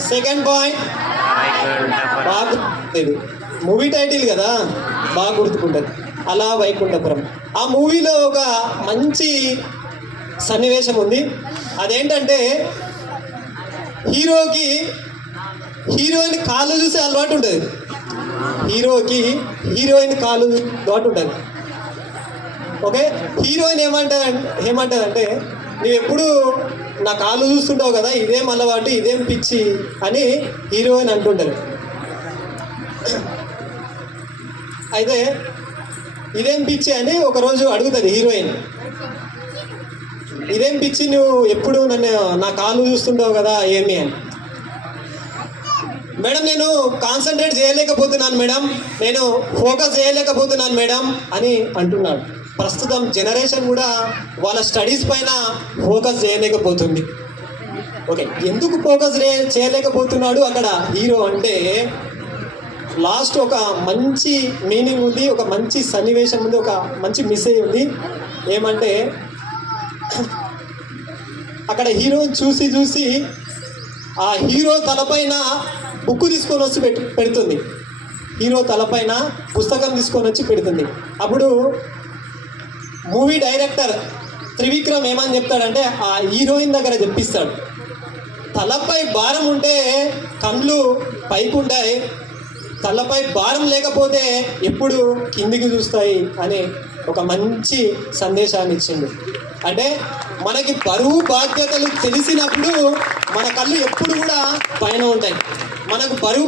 Second point బాగా movie title కదా? బాగా గుర్తుకుంటుంది. అలా వైకుంఠపురం. ఆ మూవీలో ఒక మంచి సన్నివేశం ఉంది. అదేంటంటే హీరోకి హీరోయిన్ కాళ్ళు చూసే అలవాటు ఉంటుంది హీరోకి హీరోయిన్ కాళ్ళు అలవాటు ఉంటుంది ఓకే? హీరోయిన్ ఏమంటారు ఏమంటారంటే నువ్వు ఎప్పుడు నా కాళ్ళు చూస్తుంటావు కదా ఇదేం అలవాటు ఇదేం పిచ్చి అని హీరోయిన్ అంటుంటారు అయితే ఇదేం పిచ్చి అని ఒకరోజు అడుగుతుంది హీరోయిన్. ఇదేం పిచ్చి నువ్వు ఎప్పుడు నన్ను నా కాళ్ళు చూస్తుంటావు కదా ఏమి అని. మేడం నేను కాన్సన్ట్రేట్ చేయలేకపోతున్నాను మేడం నేను ఫోకస్ చేయలేకపోతున్నాను మేడం అని అంటున్నాడు. ప్రస్తుతం జనరేషన్ కూడా వాళ్ళ స్టడీస్ పైన ఫోకస్ చేయలేకపోతుంది. ఓకే ఎందుకు ఫోకస్ చేయలేకపోతున్నాడు అక్కడ హీరో అంటే లాస్ట్ ఒక మంచి మీనింగ్ ఉంది ఒక మంచి సన్నివేశం ఉంది ఒక మంచి మెసేజ్ ఉంది. ఏమంటే అక్కడ హీరోని చూసి చూసి ఆ హీరో తలపైన బుక్ తీసుకొని వచ్చి పెట్టు పెడుతుంది. హీరో తలపైన పుస్తకం తీసుకొని వచ్చి పెడుతుంది. అప్పుడు మూవీ డైరెక్టర్ త్రివిక్రమ్ ఏమని చెప్తాడంటే ఆ హీరోయిన్ దగ్గర చెప్పిస్తాడు. తలపై భారం ఉంటే కళ్ళు పైకి ఉంటాయి తలపై భారం లేకపోతే ఎప్పుడు కిందికి చూస్తాయి అనే ఒక మంచి సందేశాన్ని ఇచ్చిండు. అంటే మనకి బరువు బాధ్యతలు తెలిసినప్పుడు మన కళ్ళు ఎప్పుడు కూడా పైన ఉంటాయి. మనకు బరువు